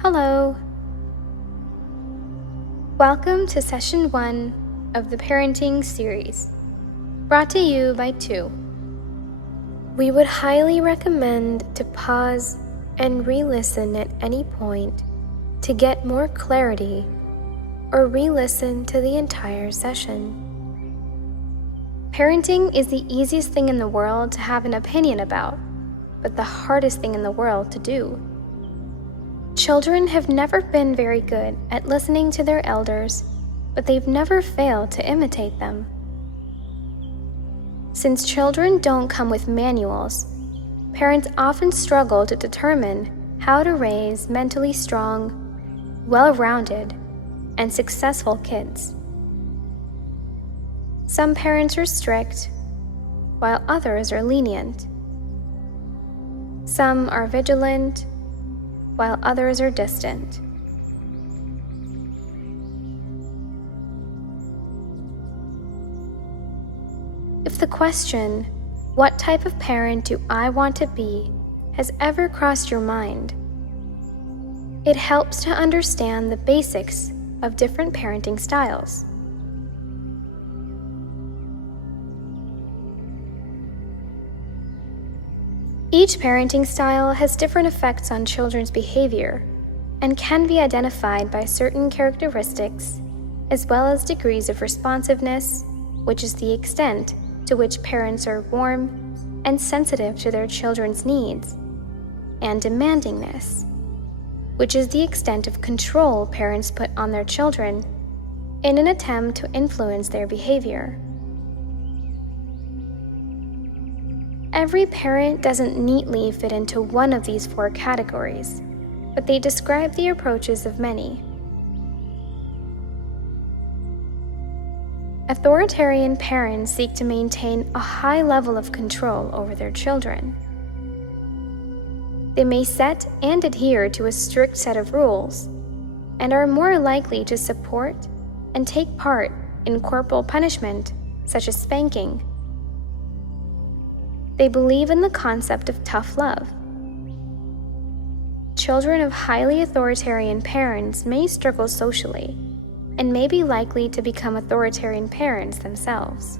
Hello. Welcome to Session 1 of the Parenting series, brought to you by 2. We would highly recommend to pause and re-listen at any point to get more clarity, or re-listen to the entire session. Parenting is the easiest thing in the world to have an opinion about, but the hardest thing in the world to do. Children have never been very good at listening to their elders, but they've never failed to imitate them. Since children don't come with manuals, parents often struggle to determine how to raise mentally strong, well-rounded, and successful kids. Some parents are strict, while others are lenient. Some are vigilant, while others are distant. If the question, "What type of parent do I want to be?" has ever crossed your mind, it helps to understand the basics of different parenting styles. Each parenting style has different effects on children's behavior and can be identified by certain characteristics, as well as degrees of responsiveness, which is the extent to which parents are warm and sensitive to their children's needs, and demandingness, which is the extent of control parents put on their children in an attempt to influence their behavior. Every parent doesn't neatly fit into one of these 4 categories, but they describe the approaches of many. Authoritarian parents seek to maintain a high level of control over their children. They may set and adhere to a strict set of rules, and are more likely to support and take part in corporal punishment, such as spanking. They believe in the concept of tough love. Children of highly authoritarian parents may struggle socially and may be likely to become authoritarian parents themselves.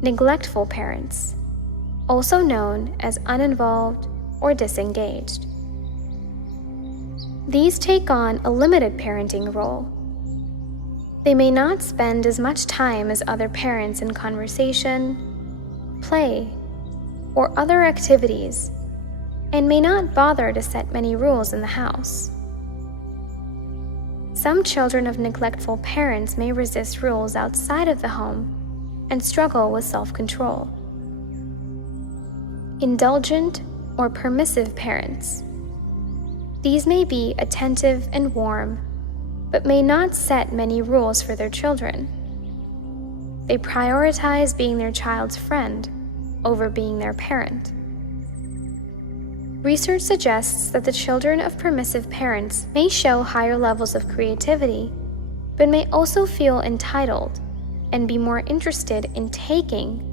Neglectful parents, also known as uninvolved or disengaged. These take on a limited parenting role. They may not spend as much time as other parents in conversation, play, or other activities, and may not bother to set many rules in the house. Some children of neglectful parents may resist rules outside of the home and struggle with self-control. Indulgent or permissive parents. These may be attentive and warm, but may not set many rules for their children. They prioritize being their child's friend over being their parent. Research suggests that the children of permissive parents may show higher levels of creativity, but may also feel entitled and be more interested in taking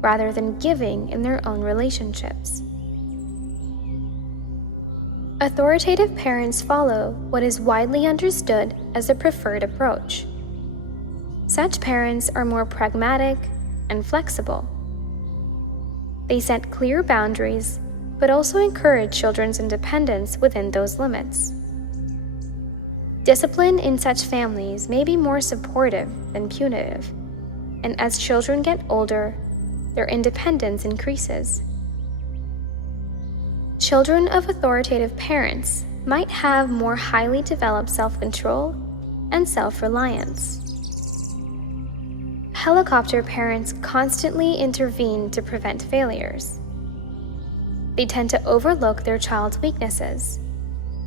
rather than giving in their own relationships. Authoritative parents follow what is widely understood as a preferred approach. Such parents are more pragmatic and flexible. They set clear boundaries, but also encourage children's independence within those limits. Discipline in such families may be more supportive than punitive, and as children get older, their independence increases. Children of authoritative parents might have more highly developed self-control and self-reliance. Helicopter parents constantly intervene to prevent failures. They tend to overlook their child's weaknesses.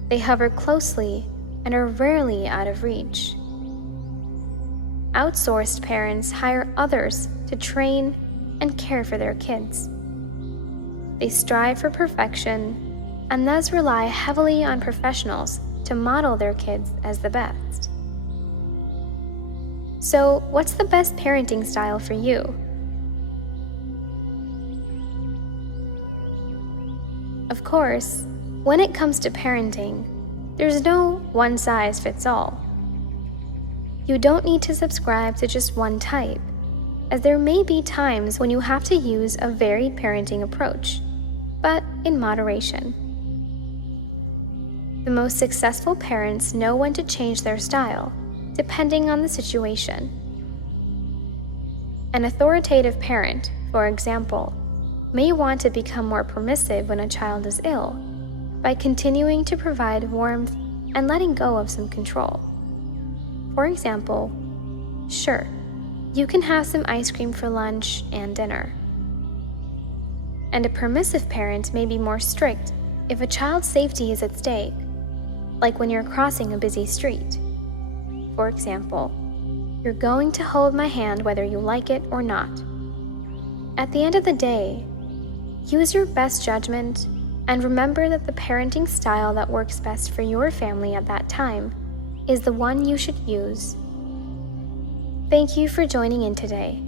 They hover closely and are rarely out of reach. Outsourced parents hire others to train and care for their kids. They strive for perfection and thus rely heavily on professionals to model their kids as the best. So, what's the best parenting style for you? Of course, when it comes to parenting, There's no one size fits all. You don't need to subscribe to just one type, as there may be times when you have to use a varied parenting approach, but in moderation. The most successful parents know when to change their style, depending on the situation. An authoritative parent, for example, may want to become more permissive when a child is ill by continuing to provide warmth and letting go of some control. For example, sure, you can have some ice cream for lunch and dinner. And a permissive parent may be more strict if a child's safety is at stake, like when you're crossing a busy street. For example, you're going to hold my hand whether you like it or not. At the end of the day, use your best judgment and remember that the parenting style that works best for your family at that time is the one you should use. Thank you for joining in today.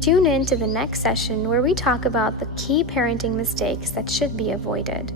Tune in to the next session where we talk about the key parenting mistakes that should be avoided.